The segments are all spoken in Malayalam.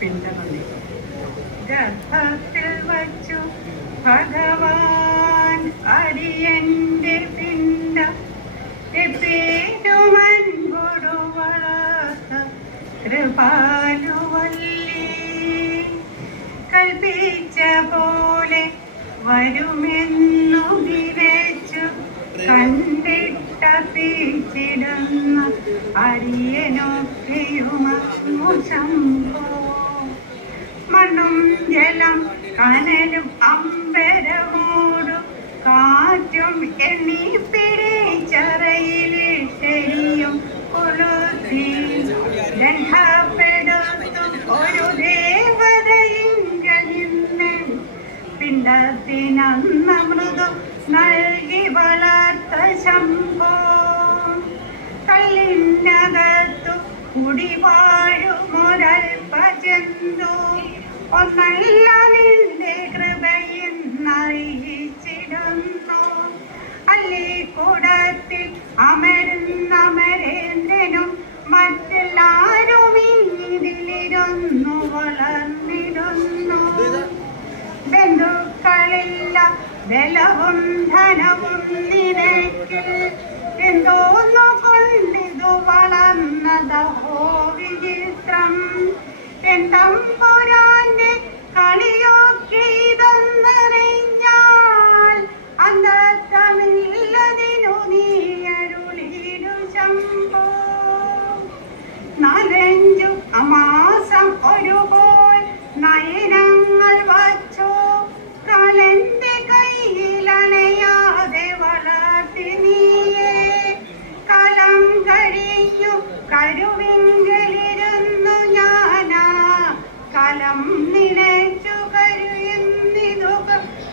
പിണ്ടമതി ഗർഭത്തിൽ വച്ചു ഭഗവാൻ അടിയന്റെ പിണ്ടം പേരുമൻകൊടു വളർത്ത കൃപാലുവല്ലി കൽപ്പിച്ച പോലെ വരുമെന്നു വിരച്ചു കണ്ടിട്ട പീച്ചിടുന്ന അടിയനൊക്കെയുമു ശംഭോ മണ്ണും ജലം കനലും അമ്പരമോടും കാറ്റും എണ്ണി പിടിച്ചറയിലിട്ടെയും കൊളുത്തി ബന്ധപ്പെടുത്തും ഒരു ദേവതയിങ്കലിന്ന് പിണ്ടത്തിനന്ന മൃദു നൽകി വളർത്ത ശംഭോ കല്ലിനകത്തു കുടിവാഴുമൊരൽപ്പജന്തു ഒന്നല്ല നിന്റെ കൃപയെന്നറിയിച്ചിടുന്നു അല്ലിക്കൂടത്തിൽ അമരുന്നമരേന്ദ്രനും മറ്റെല്ലാരും ഇതിലിരുന്നു വളർന്നിടുന്നു ബന്ധുക്കളില്ല ബലവും ധനവും നിരക്കിൽ എന്തോന്നു കൊണ്ടിതു വളർന്നതഹോ വിചിത്രം എന്തമ്പുരാന്റെ കളിയൊക്കെ ഇതെന്നറിഞ്ഞാൽ അന്തമില്ലതിനു നീ അരുളിയിടു ശംഭോ നാലഞ്ചു മാസം ഒരുപോൽ നയനങ്ങൾ വച്ചോ കാലന്റെ കയ്യിലണയാതെ വളർത്തി നീയേ കാലം കഴിഞ്ഞു കരുവിങ്കലിരുന്നു ഞാനാ കാലം നിലച്ചു കരുയുന്നിതു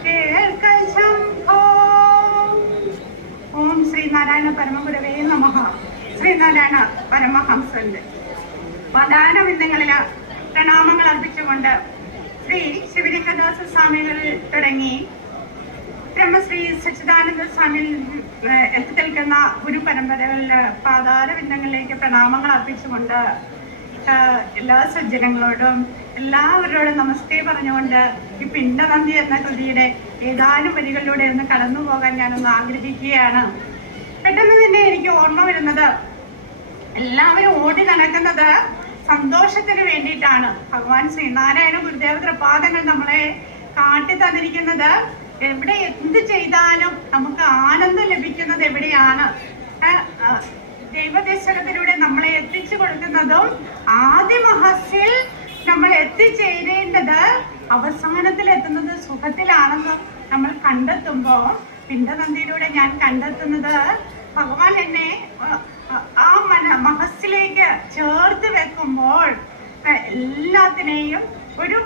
കേൾക്ക ശംഭോ. ഓം ശ്രീനാരായണ പരമഗുരവേ നമഃ. ശ്രീനാരായണ പരമഹംസന്റെ പ്രധാനബിന്ദങ്ങളില് പ്രണാമങ്ങൾ അർപ്പിച്ചുകൊണ്ട് ശ്രീ ശിവലിംഗദാസ സ്വാമികളിൽ തുടങ്ങി ബ്രഹ്മശ്രീ സച്ചിദാനന്ദ സ്വാമിയിൽ എത്തി നിൽക്കുന്ന ഗുരു പരമ്പരകളില് പാതാരബിന്ദങ്ങളിലേക്ക് പ്രണാമങ്ങൾ അർപ്പിച്ചുകൊണ്ട് എല്ലാ സജ്ജനങ്ങളോടും എല്ലാവരോടും നമസ്തേ പറഞ്ഞുകൊണ്ട് ഈ പിണ്ടനന്ദി എന്ന കൃതിയുടെ ഏതാനും വരികളിലൂടെ ഒന്ന് കടന്നു പോകാൻ ഞാനൊന്ന് ആഗ്രഹിക്കുകയാണ്. പെട്ടെന്ന് തന്നെ എനിക്ക് ഓർമ്മ വരുന്നത് എല്ലാവരും ഓടി നടക്കുന്നത് സന്തോഷത്തിന് വേണ്ടിയിട്ടാണ്. ഭഗവാൻ ശ്രീനാരായണ ഗുരുദേവ തൃപാദങ്ങൾ നമ്മളെ കാട്ടി തന്നിരിക്കുന്നത് എവിടെ എന്ത് ചെയ്താലും നമുക്ക് ആനന്ദം ലഭിക്കുന്നത് എവിടെയാണ്. ദൈവദശകത്തിലൂടെ നമ്മളെ എത്തിച്ചു കൊടുക്കുന്നതും ആദിമഹസിൽ നമ്മൾ എത്തിച്ചേരേണ്ടത് അവസാനത്തിൽ എത്തുന്നത് സുഖത്തിലാണെന്ന് നമ്മൾ കണ്ടെത്തുമ്പോ പിണ്ടനന്ദിയിലൂടെ ഞാൻ കണ്ടെത്തുന്നത് ഭഗവാൻ എന്നെ ആ മഹസ്സിലേക്ക് ചേർത്ത് വെക്കുമ്പോൾ എല്ലാത്തിനെയും ഒരു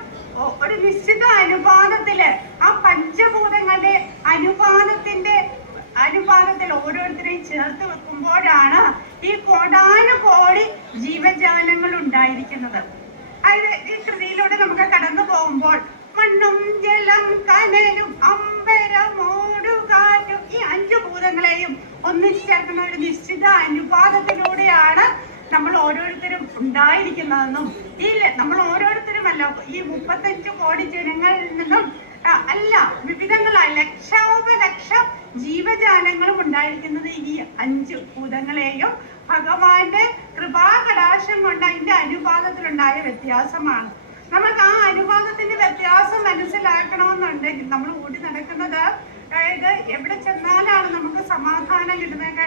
നിശ്ചിത അനുപാതത്തില് ആ പഞ്ചഭൂതങ്ങളുടെ അനുപാതത്തിൽ ഓരോരുത്തരെയും ചേർത്ത് വെക്കുമ്പോഴാണ് ഈ കോടാനുകോടി ജീവജാലങ്ങൾ ഉണ്ടായിരിക്കുന്നത്. ഈ കൃതിയിലൂടെ നമുക്ക് കടന്നു പോകുമ്പോൾ മണ്ണും ജലം കനലും അമ്പരമോടു കാറ്റും ഈ 5 ഭൂതങ്ങളെയും ഒന്നിച്ചു ചേർക്കുന്ന ഒരു നിശ്ചിത അനുപാതത്തിലൂടെയാണ് നമ്മൾ ഓരോരുത്തരും ഉണ്ടായിരിക്കുന്നതെന്നും ഈ നമ്മൾ ഓരോരുത്തരുമല്ല ഈ 35 കോടി ജനങ്ങളിൽ നിന്നും അല്ല വിവിധങ്ങളായ ലക്ഷോപലക്ഷം ജീവജാലങ്ങളും ഉണ്ടായിരിക്കുന്നത് ഈ 5 ഭൂതങ്ങളെയും ഭഗവാന്റെ കൃപാകടാക്ഷം കൊണ്ട് അതിന്റെ അനുപാതത്തിലുണ്ടായ വ്യത്യാസമാണ്. നമുക്ക് ആ അനുപാതത്തിന്റെ വ്യത്യാസം മനസ്സിലാക്കണമെന്നുണ്ടെങ്കിൽ നമ്മൾ ഓടി നടക്കുന്നത് അതായത് എവിടെ ചെന്നാലാണ് നമുക്ക് സമാധാനം കിട്ടുന്നത്.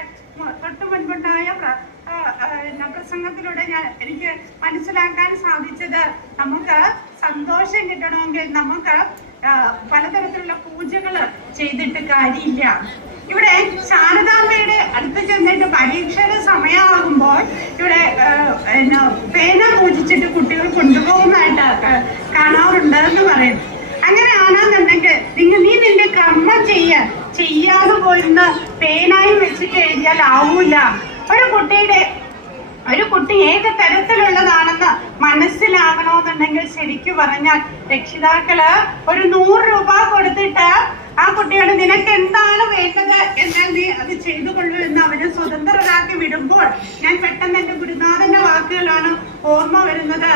തൊട്ടു മുൻപുണ്ടായ പ്രസംഗത്തിലൂടെ എനിക്ക് മനസ്സിലാക്കാൻ സാധിച്ചത് നമുക്ക് സന്തോഷം കിട്ടണമെങ്കിൽ നമുക്ക് പലതരത്തിലുള്ള പൂജകൾ ചെയ്തിട്ട് കാര്യമില്ല. ഇവിടെ ശാരദാമ്മയുടെ അടുത്ത് ചെന്നിട്ട് പരീക്ഷയുടെ സമയമാകുമ്പോൾ ഇവിടെ പേന പൂജിച്ചിട്ട് കുട്ടികൾ കൊണ്ടുപോകുന്നതായിട്ട് കാണാറുണ്ട് എന്ന് പറയുന്നു. അങ്ങനെയാണെന്നുണ്ടെങ്കിൽ നീ നിന്റെ കർമ്മം ചെയ്യാതെ പോയിരുന്ന് പേനായി വെച്ചിട്ട് എഴുതിയാൽ ആവൂല. ഒരു കുട്ടി ഏത് തരത്തിലുള്ളതാണെന്ന് മനസ്സിലാകണമെന്നുണ്ടെങ്കിൽ ശരിക്കും പറഞ്ഞാൽ രക്ഷിതാക്കള് ഒരു 100 രൂപ കൊടുത്തിട്ട് ആ കുട്ടിയോട് നിനക്ക് എന്താണ് വേണ്ടത് എന്നാൽ നീ അത് ചെയ്തുകൊള്ളൂ എന്ന് അവരെ സ്വതന്ത്രരാക്കി വിടുമ്പോൾ ഞാൻ പെട്ടെന്ന് എന്റെ ഗുരുനാഥന്റെ വാക്ക് വാക്കുകളാണ് ഓർമ്മ വരുന്നത്.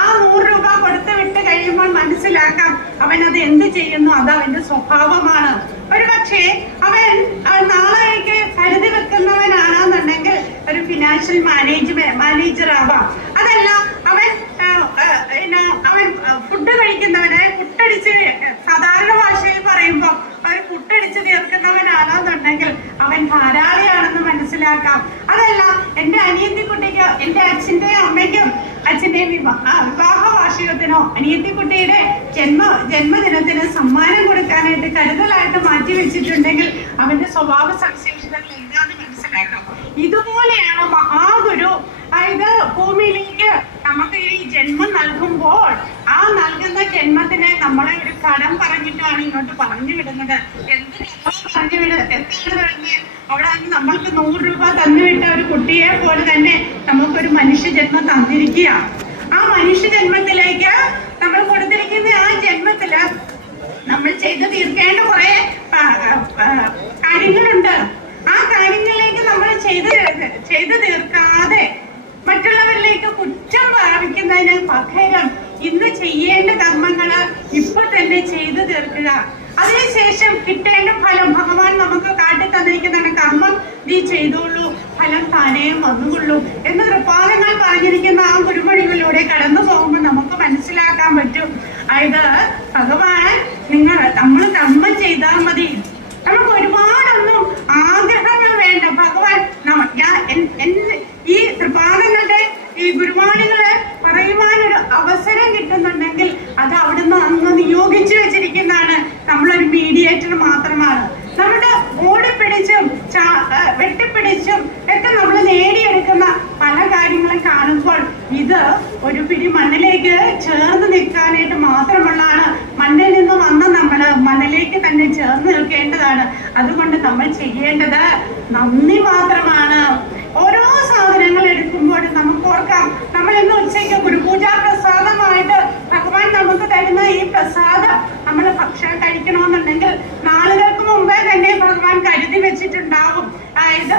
ആ 100 രൂപ കൊടുത്തു വിട്ട് കഴിയുമ്പോൾ മനസ്സിലാക്കാം അവൻ അത് എന്ത് ചെയ്യുന്നു, അത് അവന്റെ സ്വഭാവമാണ്. ഒരുപക്ഷെ അവൻ നാളേക്ക് കരുതി വെക്കുന്നവനാണെന്നുണ്ടെങ്കിൽ ഒരു ഫിനാൻഷ്യൽ മാനേജർ ആവാം. അതല്ല അവൻ ഫുഡ് കഴിക്കുന്നവനെ പുട്ടടിച്ച്, സാധാരണ ഭാഷയിൽ പറയുമ്പോൾ അവൻ പുട്ടടിച്ച് തീർക്കുന്നവനാണെന്നുണ്ടെങ്കിൽ അവൻ ധാരാളിയാണെന്ന് മനസ്സിലാക്കാം. അതല്ല എന്റെ അനിയത്തിക്കുട്ടിക്ക്, എന്റെ അച്ഛന്റെയും അമ്മയ്ക്കും അച്ഛന്റെയും വിവാഹ വാർഷികത്തിനോ അനിയത്തിക്കുട്ടിയുടെ ജന്മദിനത്തിന് സമ്മാനം കൊടുക്കാനായിട്ട് കരുതലായിട്ട് മാറ്റി വെച്ചിട്ടുണ്ടെങ്കിൽ അവന്റെ സ്വഭാവ സവിശേഷതകൾ എന്താന്ന് മനസ്സിലാക്കാം. ഇതുപോലെയാണ് മഹാഗുരു. അതായത് ഭൂമിയിലേക്ക് നമുക്ക് ഈ ജന്മം നൽകുമ്പോൾ ആ നൽകുന്ന ജന്മത്തിനെ നമ്മളെ ഒരു കടം പറഞ്ഞിട്ടാണ് ഇങ്ങോട്ട് പറഞ്ഞു വിടുന്നത്. അവിടെ നമ്മൾക്ക് 100 രൂപ തന്നുവിട്ട ഒരു കുട്ടിയെ പോലെ തന്നെ നമുക്കൊരു മനുഷ്യ ജന്മം തന്നിരിക്കുക. ആ മനുഷ്യ ജന്മത്തിലേക്ക് നമ്മൾ കൊടുത്തിരിക്കുന്ന ആ ജന്മത്തില് നമ്മൾ ചെയ്തു തീർക്കേണ്ട കുറെ കാര്യങ്ങളുണ്ട്. ആ കാര്യങ്ങളിലേക്ക് നമ്മൾ ചെയ്തു തീർക്കാതെ മറ്റുള്ളവരിലേക്ക് കുറ്റം പ്രാപിക്കുന്നതിന് പകരം ഇന്ന് ചെയ്യേണ്ട കർമ്മങ്ങള് ഇപ്പൊ തന്നെ ചെയ്തു തീർക്കുക. അതിനുശേഷം കിട്ടേണ്ട ഫലം ഭഗവാൻ നമുക്ക് കാട്ടി തന്നിരിക്കുന്നതാണ്. കർമ്മം നീ ചെയ്തോളൂ, ഫലം താനേ വന്നുകൊള്ളൂ എന്ന് തൃപ്പാദങ്ങൾ പറഞ്ഞിരിക്കുന്ന ആ ഗുരുമൊഴികളിലൂടെ കടന്നു പോകുമ്പോൾ നമുക്ക് മനസ്സിലാക്കാൻ പറ്റും. അതായത് ഭഗവാൻ നമ്മൾ കർമ്മം ചെയ്താൽ മതി, നമുക്ക് ഒരുപാടൊന്നും ആഗ്രഹങ്ങൾ വേണ്ട. ഭഗവാൻ ഈ തൃപ്പാദങ്ങളുടെ ഈ ഗുരുവാണികളെ പറയുവാനൊരു അവസരം കിട്ടുന്നുണ്ടെങ്കിൽ അത് അവിടുന്ന് അങ്ങ് നിയോഗിച്ചു വെച്ചിരിക്കുന്നതാണ്. നമ്മളൊരു മീഡിയേറ്റർ മാത്രമാണ്. നമ്മുടെ ഓടിപ്പിടിച്ചും വെട്ടിപ്പിടിച്ചും ഒക്കെ നമ്മൾ നേടിയെടുക്കുന്ന പല കാര്യങ്ങളും കാണുമ്പോൾ ഇത് ഒരു പിടി മണ്ണിലേക്ക് ചേർന്ന് നിൽക്കാനായിട്ട് മാത്രമുള്ളതാണ്. മണ്ണിൽ നിന്ന് വന്ന നമ്മള് മണ്ണിലേക്ക് തന്നെ ചേർന്ന് നിൽക്കേണ്ടതാണ്. അതുകൊണ്ട് നമ്മൾ ചെയ്യേണ്ടത് നന്ദി മാത്രമാണ്. ഓരോ സാധനങ്ങൾ എടുക്കുമ്പോൾ നമുക്ക് ഓർക്കാം, നമ്മൾ ഇന്ന് ഉച്ചയ്ക്ക് ഗുരുപൂജാ പ്രസാദമായിട്ട് ഭഗവാൻ നമുക്ക് തരുന്ന ഈ പ്രസാദം നമ്മൾ ഭക്ഷണം കഴിക്കണമെന്നുണ്ടെങ്കിൽ നാളുകൾക്ക് മുമ്പേ തന്നെ ഭഗവാൻ കരുതി വെച്ചിട്ടുണ്ടാവും. അതായത്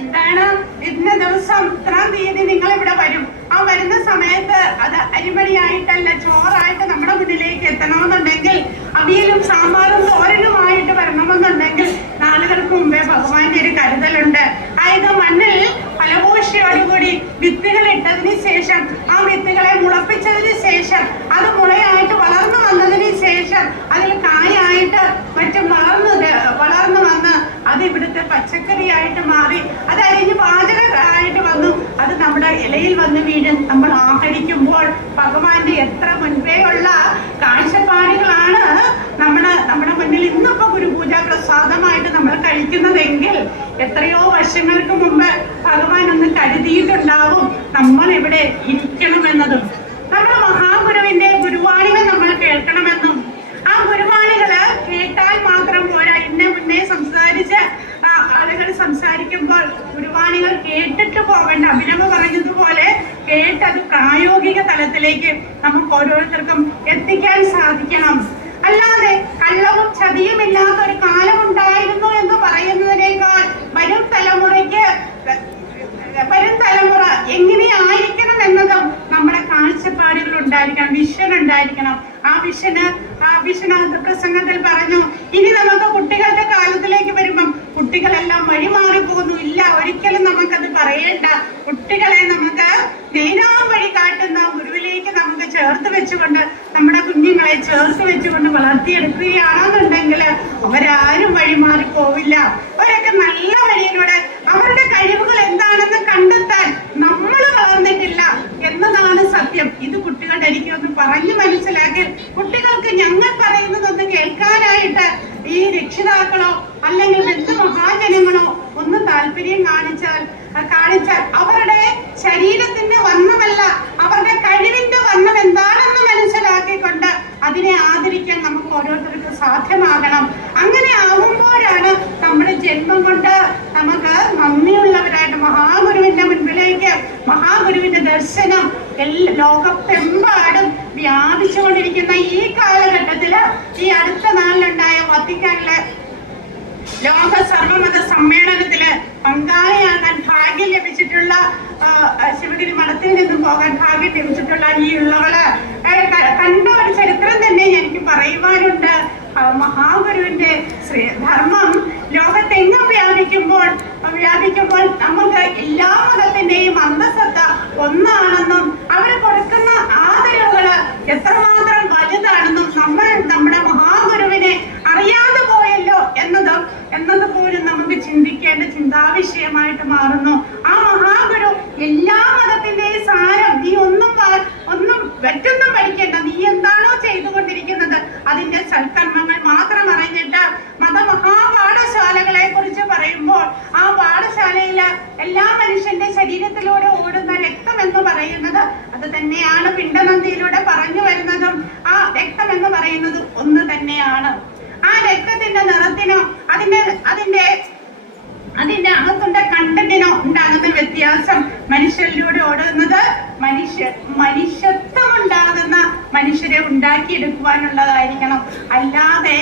എന്താണ്, ഇന്ന ദിവസം ഇത്രാം തീയതി നിങ്ങൾ ഇവിടെ വരും. ആ വരുന്ന സമയത്ത് അത് അരിമണിയായിട്ടല്ല ചോറായിട്ട് നമ്മുടെ മുന്നിലേക്ക് എത്തണമെന്നുണ്ടെങ്കിൽ, അവിയലും സാമ്പാറും തോരനുമായിട്ട് വരണമെന്നുണ്ടെങ്കിൽ നാളുകൾക്ക് മുമ്പേ ഭഗവാന്റെ ഒരു കരുതലുണ്ട്. അതായത് മണ്ണിൽ ഫലഭൂഷ്ടിയോടുകൂടി വിത്തുകൾ ഇട്ടതിന് ശേഷം, ആ വിത്തുകളെ മുളപ്പിച്ചതിന് ശേഷം, അത് മുളയായിട്ട് വളർന്നു വന്നതിന് ശേഷം, അതിൽ കായായിട്ട് മറ്റും വളർന്നു വന്ന് അത് ഇവിടുത്തെ പച്ചക്കറിയായിട്ട് മാറി, അത് അരിഞ്ഞ് പാചകമായിട്ട് വന്നു, അത് നമ്മുടെ ഇലയിൽ വന്ന് വീഴും. നമ്മൾ ആഹരിക്കുമ്പോൾ ഭഗവാന്റെ എത്ര മുൻപേ ഉള്ള കാഴ്ചപ്പാടുകളാണ് നമ്മുടെ മുന്നിൽ ഇന്നിപ്പോ ഗുരുപൂജാ പ്രസാദമായിട്ട് നമ്മൾ കഴിക്കുന്നതെങ്കിൽ എത്രയോ വർഷങ്ങൾക്ക് മുമ്പ് ഭഗവാൻ ഒന്ന് കരുതിയിട്ടുണ്ടാവും നമ്മൾ ഇവിടെ ഇരിക്കണമെന്നതും. നമ്മുടെ മഹാഗുരുവിന്റെ ഗുരുവാണികൾ നമ്മൾ കേൾക്കണമെന്നും, ആ ഗുരുവാണികള് കേട്ടാൽ മാത്രം പോരാ. ഇന്നെ മുന്നേ സംസാരിച്ച ആളുകൾ സംസാരിക്കുമ്പോൾ ഗുരുവാണികൾ കേട്ടിട്ട് പോവേണ്ട. അഭിനവ് പറഞ്ഞതുപോലെ കേട്ടത് പ്രായോഗിക തലത്തിലേക്ക് നമുക്ക് ഓരോരുത്തർക്കും എത്തിക്കാൻ സാധിക്കണം. അല്ലാതെ കള്ളവും ചതിയും ഇല്ലാത്ത ഒരു കാലം ഉണ്ടായിരുന്നു എന്ന് പറയുന്നതിനേക്കാൾ വരും തലമുറ എങ്ങനെയായിരിക്കണം എന്നതും നമ്മുടെ കാഴ്ചപ്പാടുകൾ ഉണ്ടായിരിക്കണം, വിഷൻ ഉണ്ടായിരിക്കണം. ആ വിഷനകത്ത് പ്രസംഗത്തിൽ പറഞ്ഞു, ഇനി നമുക്ക് കുട്ടികളുടെ കാലത്തിലേക്ക് വരുമ്പം കുട്ടികളെല്ലാം വഴിമാറി പോകുന്നു. ഇല്ല, ഒരിക്കലും നമുക്കത് പറയേണ്ട. കുട്ടികളെ നമുക്ക് നേരാം വഴി കാട്ടുന്ന ഗുരുവിലേക്ക് നമുക്ക് ചേർത്ത് വെച്ചുകൊണ്ട്, നമ്മുടെ കുഞ്ഞുങ്ങളെ ചേർത്ത് വെച്ചുകൊണ്ട് വളർത്തിയെടുക്കുകയാണെന്നുണ്ടെങ്കിൽ അവരാരും വഴിമാറി പോവില്ല. അവരൊക്കെ നല്ല വഴിയിലൂടെ അവരുടെ കഴിവുകൾ എന്താണെന്ന് കണ്ടെത്താൻ നമ്മൾ വളർന്നിട്ടില്ല എന്നതാണ് സത്യം. ഇത് കുട്ടികളുടെ എനിക്കൊന്ന് പറഞ്ഞു മനസ്സിലാക്കി, കുട്ടികൾക്ക് ഞങ്ങൾ പറയുന്നതൊന്ന് കേൾക്കാനായിട്ട് ഈ രക്ഷിതാക്കളോ അല്ലെങ്കിൽ ബന്ധുമഹാജനങ്ങളോ ഒന്ന് താല്പര്യം കാണിച്ചാൽ അവരുടെ ശരീരത്തിന്റെ വർണ്ണമല്ല, അവരുടെ കഴിവിന്റെ വർണ്ണം എന്താണെന്ന് മനസ്സിലാക്കിക്കൊണ്ട് അതിനെ ആദരിക്കാൻ നമുക്ക് ഓരോരുത്തർക്ക് സാധ്യമാകണം. അങ്ങനെ ആകുമ്പോഴാണ് നമ്മുടെ ജന്മം കൊണ്ട് നമുക്ക് നന്ദിയുള്ളവരായിട്ട് മഹാഗുരുവിന്റെ മുൻപിലേക്ക്, മഹാഗുരുവിന്റെ ദർശനം ലോകത്തെമ്പാടും വ്യാപിച്ചുകൊണ്ടിരിക്കുന്ന ഈ കാലഘട്ടത്തില്, ഈ അടുത്ത നാളിലുണ്ടായ വത്തിക്കാനിലെ ലോക സർവമത സമ്മേളനത്തില് പങ്കാളിയാകാൻ ഭാഗ്യം ലഭിച്ചിട്ടുള്ള ശിവഗിരി പോകാൻ ഭാഗ്യം ലഭിച്ചിട്ടുള്ള ഈ ഉള്ളവള് കണ്ട ഒരു ചരിത്രം തന്നെ എനിക്ക് പറയുവാനുണ്ട്. മഹാഗുരുവിന്റെ ധർമ്മം ലോകത്തെങ്ങും വ്യാപിക്കുമ്പോൾ നമുക്ക് എല്ലാ മതത്തിന്റെയും അന്തസത്ത ഒന്നാണെന്നും അവർ കൊടുക്കുന്ന ആദരവുകള് എത്രമാത്രം വലുതാണെന്നും നമ്മൾ നമ്മുടെ മഹാഗുരുവിനെ അറിയാതെ പോയല്ലോ എന്നത് പോലും നമുക്ക് ചിന്തിക്കേണ്ട ചിന്താവിഷയമായിട്ട് മാറുന്നു. ആ മഹാഗുരു എല്ലാ മതത്തിന്റെയും സാരം, നീ ഒന്നും വെറ്റൊന്നും പഠിക്കേണ്ട, നീ എന്താണോ ചെയ്തുകൊണ്ടിരിക്കുന്നത് അതിന്റെ സൽക്കർമ്മങ്ങൾ മാത്രം അറിഞ്ഞിട്ട് മതമഹാപാഠശാലകളെ കുറിച്ച് പറയുമ്പോൾ ആ പാഠശാലയില് എല്ലാ മനുഷ്യന്റെ ശരീരത്തിലൂടെ ഓടുന്ന രക്തം എന്ന് പറയുന്നത് അത് തന്നെയാണ് പിണ്ടനന്ദിയിലൂടെ പറഞ്ഞു വരുന്നതും. ആ രക്തം എന്ന് പറയുന്നത് ഒന്ന് തന്നെയാണ്. ആ രക്തത്തിന്റെ നിറത്തിനോ അതിന്റെ അകത്തുള്ള കണ്ടന്റിനോ ഉണ്ടാകുന്ന വ്യത്യാസം മനുഷ്യരിലൂടെ ഓടുന്നത് മനുഷ്യത്വം ഉണ്ടാകുന്ന മനുഷ്യരെ ഉണ്ടാക്കിയെടുക്കുവാനുള്ളതായിരിക്കണം. അല്ലാതെ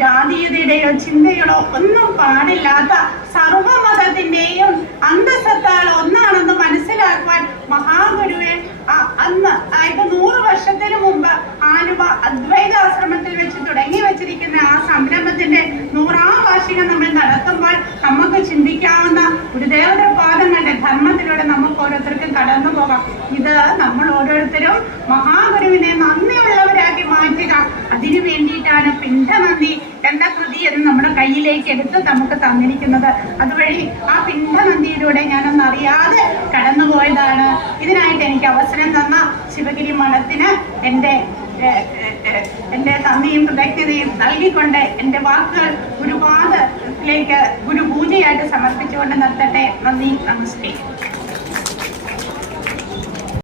ജാതീയതയുടെയോ ചിന്തകളോ ഒന്നും പാടില്ലാത്ത സർവമതത്തിന്റെയും അന്തസത്തകൾ ഒന്നാണെന്ന് മനസ്സിലാക്കുവാൻ മഹാഗുരുവെ അന്ന്, അതായത് 100 വർഷത്തിന് മുമ്പ് ആലുവ അദ്വൈതാശ്രമത്തിൽ വെച്ച് തുടങ്ങി വെച്ചിരിക്കുന്ന ആ സംരംഭത്തിന്റെ 100ാം വാർഷികം നമ്മൾ നടത്തുമ്പോൾ നമുക്ക് ചിന്തിക്കാവുന്ന ഗുരുദേവതപാദങ്ങളുടെ ധർമ്മത്തിലൂടെ നമുക്ക് ഓരോരുത്തർക്കും കടന്നു പോകാം. ഇത് നമ്മൾ ഓരോരുത്തരും മഹാഗുരുവിനെ നന്ദിയുള്ളവരാക്കി മാറ്റുക. അതിനു വേണ്ടിയിട്ടാണ് പിണ്ഡനന്ദി എന്ന കൃതി എന്ന് നമ്മുടെ കയ്യിലേക്ക് എടുത്ത് നമുക്ക് തന്നിരിക്കുന്നത്. അതുവഴി ആ പിണ്ഡനന്ദിയിലൂടെ ഞാനൊന്ന് അറിയാതെ കടന്നുപോയതാണ്. ഇതിനായിട്ട് എനിക്ക് അവസരം തന്ന ശിവഗിരി മഠത്തിന് എന്റെ നന്ദിയും കൃതജ്ഞതയും നൽകിക്കൊണ്ട് എന്റെ വാക്കുകൾ ഗുരുപാദത്തിലേക്ക് ഗുരുപൂജയായിട്ട് സമർപ്പിച്ചുകൊണ്ട് നിർത്തട്ടെ. നന്ദി, നമസ്തേ.